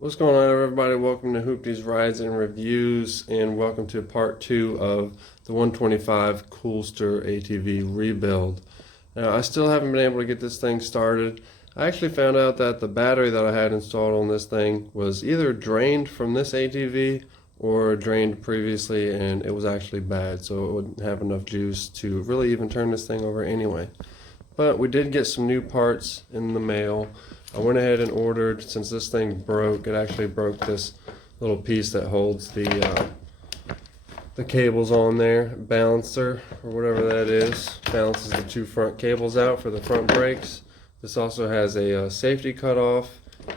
What's going on, everybody? Welcome to Hoopty's Rides and Reviews, and welcome to part 2 of the 125 Coolster ATV Rebuild. Now, I still haven't been able to get this thing started. I actually found out that the battery that I had installed on this thing was either drained from this ATV or drained previously, and it was actually bad, so it wouldn't have enough juice to really even turn this thing over anyway. But we did get some new parts in the mail. I went ahead and ordered, since this thing broke, it actually broke this little piece that holds the cables on there, balancer, or whatever that is. Balances the two front cables out for the front brakes. This also has a safety cutoff,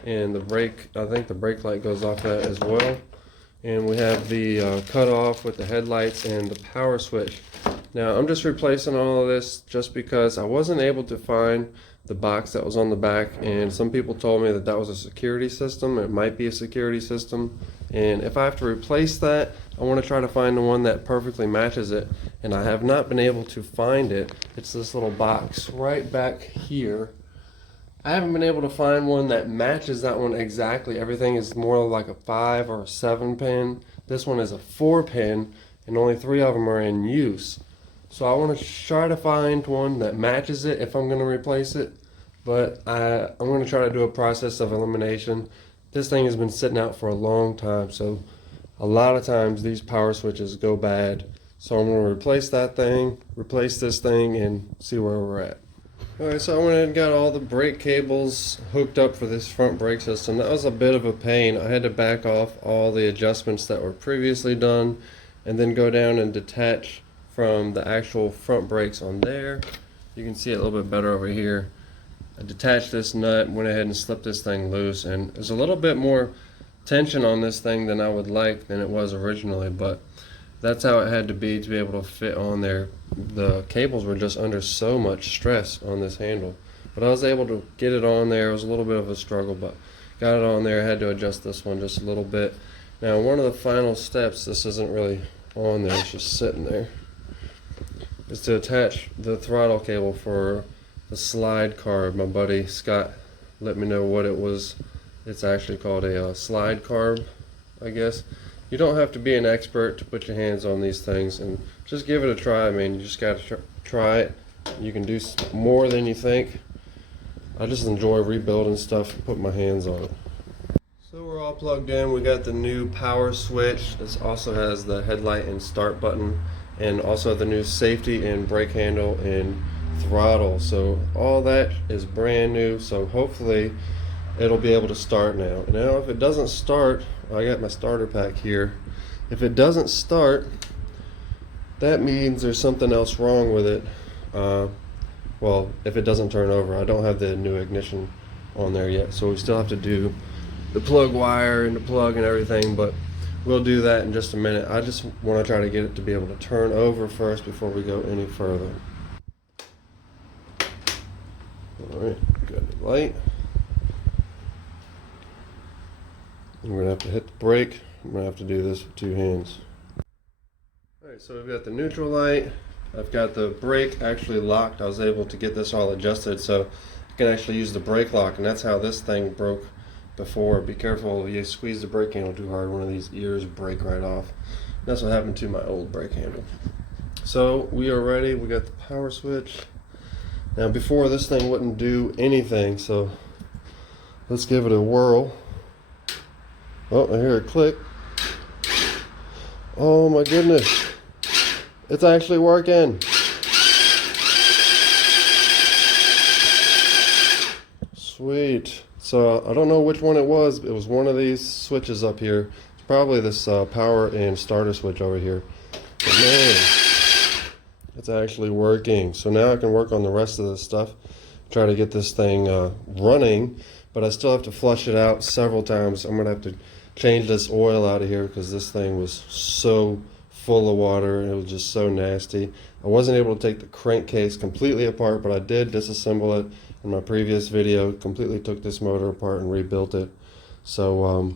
and the brake, I think the brake light goes off that as well. And we have the cutoff with the headlights and the power switch. Now, I'm just replacing all of this just because I wasn't able to find the box that was on the back, and some people told me that that was a security system. It might be a security system, and if I have to replace that, I want to try to find the one that perfectly matches it, and I have not been able to find it. It's this little box right back here. I haven't been able to find one that matches that one exactly. Everything is more like a 5 or a 7 pin. This one is a 4 pin, and only 3 of them are in use. So I want to try to find one that matches it if I'm going to replace it, but I'm going to try to do a process of elimination. This thing has been sitting out for a long time, so a lot of times these power switches go bad. So I'm going to replace that thing, replace this thing, and see where we're at. Alright, so I went ahead and got all the brake cables hooked up for this front brake system. That was a bit of a pain. I had to back off all the adjustments that were previously done and then go down and detach from the actual front brakes on there. You can see it a little bit better over here. I detached this nut, went ahead and slipped this thing loose, and there's a little bit more tension on this thing than I would like than it was originally, but that's how it had to be able to fit on there. The cables were just under so much stress on this handle, but I was able to get it on there. It was a little bit of a struggle, but got it on there. I had to adjust this one just a little bit. Now, one of the final steps, this isn't really on there, it's just sitting there, is to attach the throttle cable for the slide carb. My buddy Scott let me know what it was. It's actually called a slide carb, I guess. You don't have to be an expert to put your hands on these things, and just give it a try. I mean, you just got to try it. You can do more than you think. I just enjoy rebuilding stuff and putting my hands on it. So we're all plugged in. We got the new power switch. This also has the headlight and start button, and also the new safety and brake handle and throttle. So all that is brand new, so hopefully it'll be able to start now. Now if it doesn't start, I got my starter pack here. If it doesn't start, that means there's something else wrong with it. Well, if it doesn't turn over, I don't have the new ignition on there yet, so we still have to do the plug wire and the plug and everything, but we'll do that in just a minute. I just want to try to get it to be able to turn over first before we go any further. Alright, got the light. We're going to have to hit the brake. I'm going to have to do this with 2 hands. Alright, so we've got the neutral light. I've got the brake actually locked. I was able to get this all adjusted so I can actually use the brake lock, and that's how this thing broke before. Be careful if you squeeze the brake handle too hard, one of these ears break right off. That's what happened to my old brake handle. So we are ready. We got the power switch. Now before, this thing wouldn't do anything, so let's give it a whirl. Oh, I hear a click. Oh my goodness, it's actually working. Sweet. So I don't know which one it was. It was one of these switches up here. It's probably this power and starter switch over here. But man, it's actually working. So now I can work on the rest of this stuff, try to get this thing running, but I still have to flush it out several times. I'm gonna have to change this oil out of here because this thing was so full of water and it was just so nasty. I wasn't able to take the crankcase completely apart, but I did disassemble it in my previous video. Completely took this motor apart and rebuilt it. So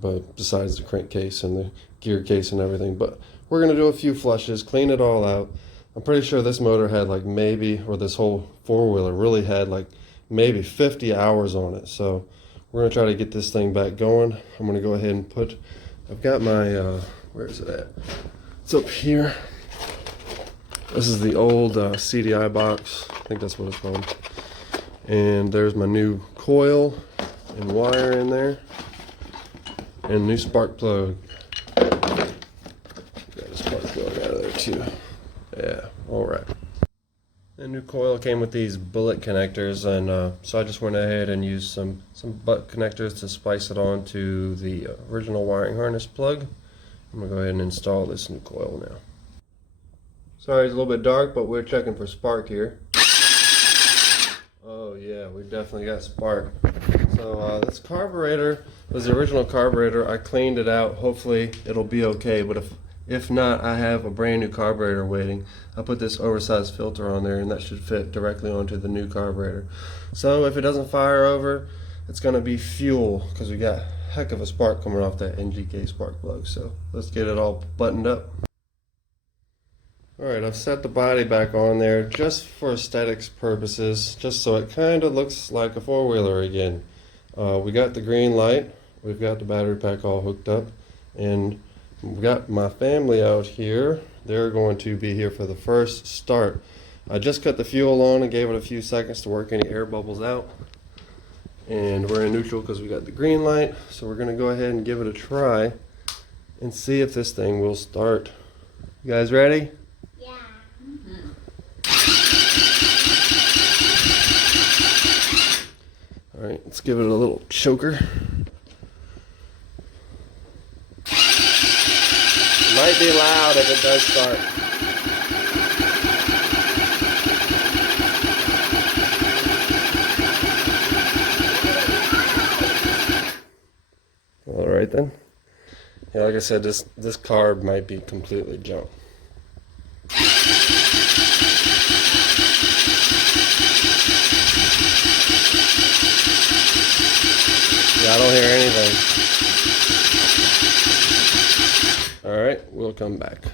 but besides the crankcase and the gear case and everything, but we're gonna do a few flushes, clean it all out. I'm pretty sure this motor had like maybe, or this whole four-wheeler really had like maybe 50 hours on it. So we're gonna try to get this thing back going. I'm gonna go ahead and put, I've got my, where is it at? It's up here. This is the old CDI box. I think that's what it's called. And there's my new coil and wire in there. And new spark plug. Got a spark plug out of there too. Yeah, alright. The new coil came with these bullet connectors, and so I just went ahead and used some butt connectors to splice it onto the original wiring harness plug. I'm going to go ahead and install this new coil now. Sorry, it's a little bit dark, but we're checking for spark here. Oh yeah, we definitely got spark. So this carburetor was the original carburetor. I cleaned it out. Hopefully it'll be okay, but if not, I have a brand new carburetor waiting. I put this oversized filter on there, and that should fit directly onto the new carburetor. So if it doesn't fire over, it's going to be fuel, because we got a heck of a spark coming off that NGK spark plug. So let's get it all buttoned up. Alright, I've set the body back on there just for aesthetics purposes, just so it kind of looks like a four-wheeler again. We got the green light, we've got the battery pack all hooked up, and we've got my family out here. They're going to be here for the first start. I just cut the fuel on and gave it a few seconds to work any air bubbles out. And we're in neutral because we got the green light, so we're going to go ahead and give it a try and see if this thing will start. You guys ready? Alright, let's give it a little choker. It might be loud if it does start. Alright then. Yeah, like I said, this carb might be completely junk. I don't hear anything. Alright, we'll come back.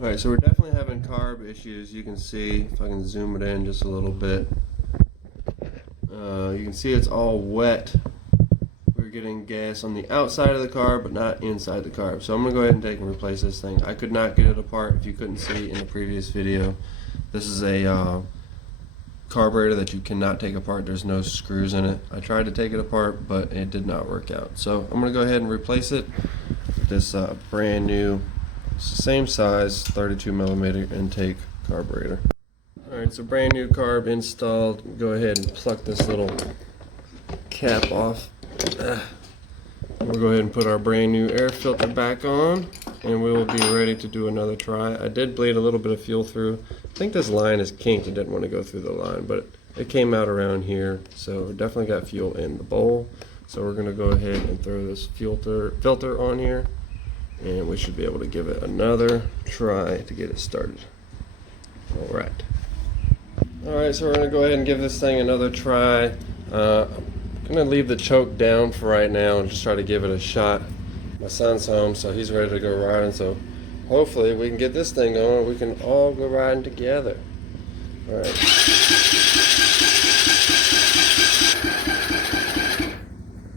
Alright, so we're definitely having carb issues. You can see, if I can zoom it in just a little bit. You can see it's all wet. We're getting gas on the outside of the carb, but not inside the carb. So I'm going to go ahead and take and replace this thing. I could not get it apart, if you couldn't see in the previous video. This is a carburetor that you cannot take apart. There's no screws in it. I tried to take it apart, but it did not work out. So I'm going to go ahead and replace it with this brand new, same size, 32 millimeter intake carburetor. Alright, so brand new carb installed. Go ahead and pluck this little cap off. We'll go ahead and put our brand new air filter back on, and we will be ready to do another try. I did bleed a little bit of fuel through. I think this line is kinked. It didn't want to go through the line, but it came out around here, so we definitely got fuel in the bowl. So we're going to go ahead and throw this filter on here, and we should be able to give it another try to get it started. Alright, so we're going to go ahead and give this thing another try. I'm going to leave the choke down for right now and just try to give it a shot. My son's home, so he's ready to go riding, so hopefully we can get this thing going. We can all go riding together. Alright.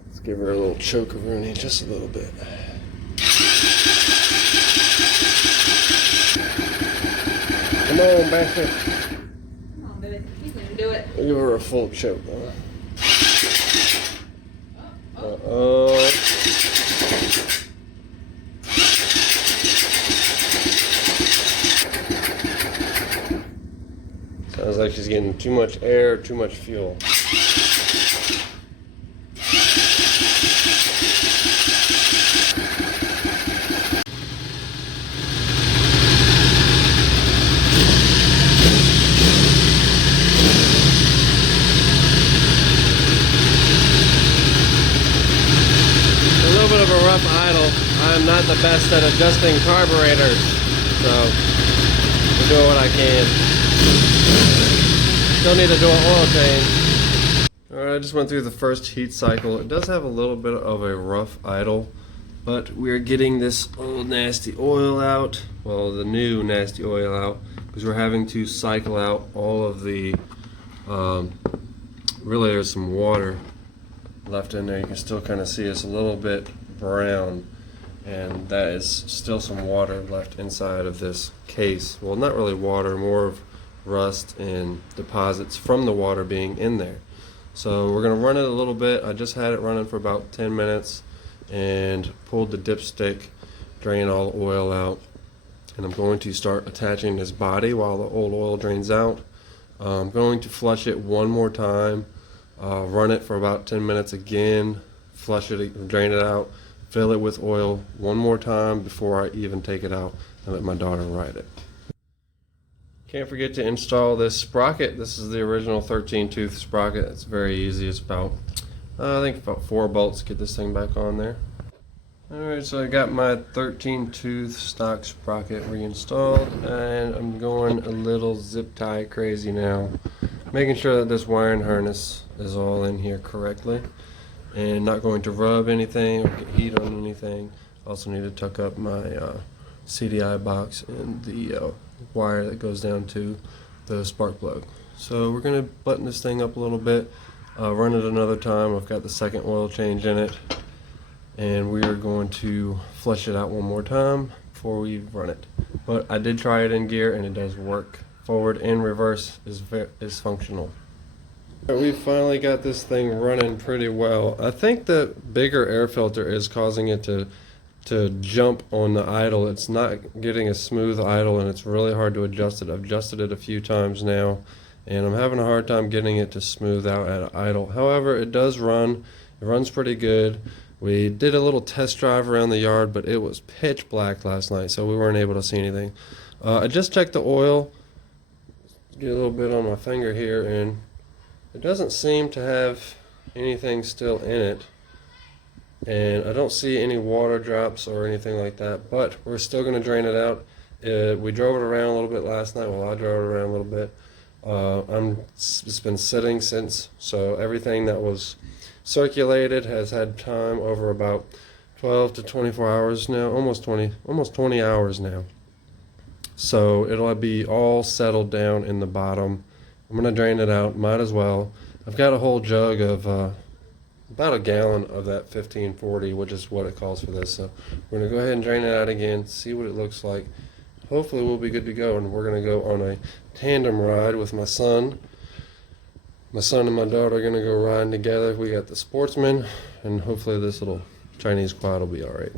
Let's give her a little choke of Rooney, just a little bit. Come on, Baxter. Come on, baby. You can do it. We'll give her a full choke, huh? Sounds like she's getting too much air, too much fuel. Idle. I'm not the best at adjusting carburetors, so I'm doing what I can. Still need to do an oil change. Alright, I just went through the first heat cycle. It does have a little bit of a rough idle, but we're getting this old nasty oil out, well, the new nasty oil out, because we're having to cycle out all of the, really there's some water left in there. You can still kind of see it's a little bit brown, and that is still some water left inside of this case. Well, not really water, more of rust and deposits from the water being in there. So we're going to run it a little bit. I just had it running for about 10 minutes and pulled the dipstick, drain all the oil out, and I'm going to start attaching this body while the old oil drains out. I'm going to flush it one more time, run it for about 10 minutes again, flush it, drain it out, fill it with oil one more time before I even take it out and let my daughter ride it. Can't forget to install this sprocket. This is the original 13-tooth sprocket. It's very easy. It's about, I think about 4 bolts to get this thing back on there. Alright, so I got my 13-tooth stock sprocket reinstalled, and I'm going a little zip tie crazy now, making sure that this wiring harness is all in here correctly and not going to rub anything or get heat on anything. Also need to tuck up my CDI box and the wire that goes down to the spark plug. So we're going to button this thing up a little bit, run it another time. I've got the second oil change in it, and we are going to flush it out one more time before we run it. But I did try it in gear and it does work. Forward and reverse is functional. We finally got this thing running pretty well. I think the bigger air filter is causing it to jump on the idle. It's not getting a smooth idle, and it's really hard to adjust it. I've adjusted it a few times now, and I'm having a hard time getting it to smooth out at idle. However, it does run. It runs pretty good. We did a little test drive around the yard, but it was pitch black last night, so we weren't able to see anything. I just checked the oil. Get a little bit on my finger here, and it doesn't seem to have anything still in it. And I don't see any water drops or anything like that, but we're still going to drain it out. We drove it around a little bit last night. Well, I drove it around a little bit. It's been sitting since, so everything that was circulated has had time over about 12 to 24 hours now, almost 20 hours now. So it'll be all settled down in the bottom. I'm going to drain it out, might as well. I've got a whole jug of about a gallon of that 1540, which is what it calls for this. So we're going to go ahead and drain it out again, see what it looks like. Hopefully we'll be good to go, and we're going to go on a tandem ride with my son. My son and my daughter are going to go riding together. We got the Sportsman, and hopefully this little Chinese quad will be alright.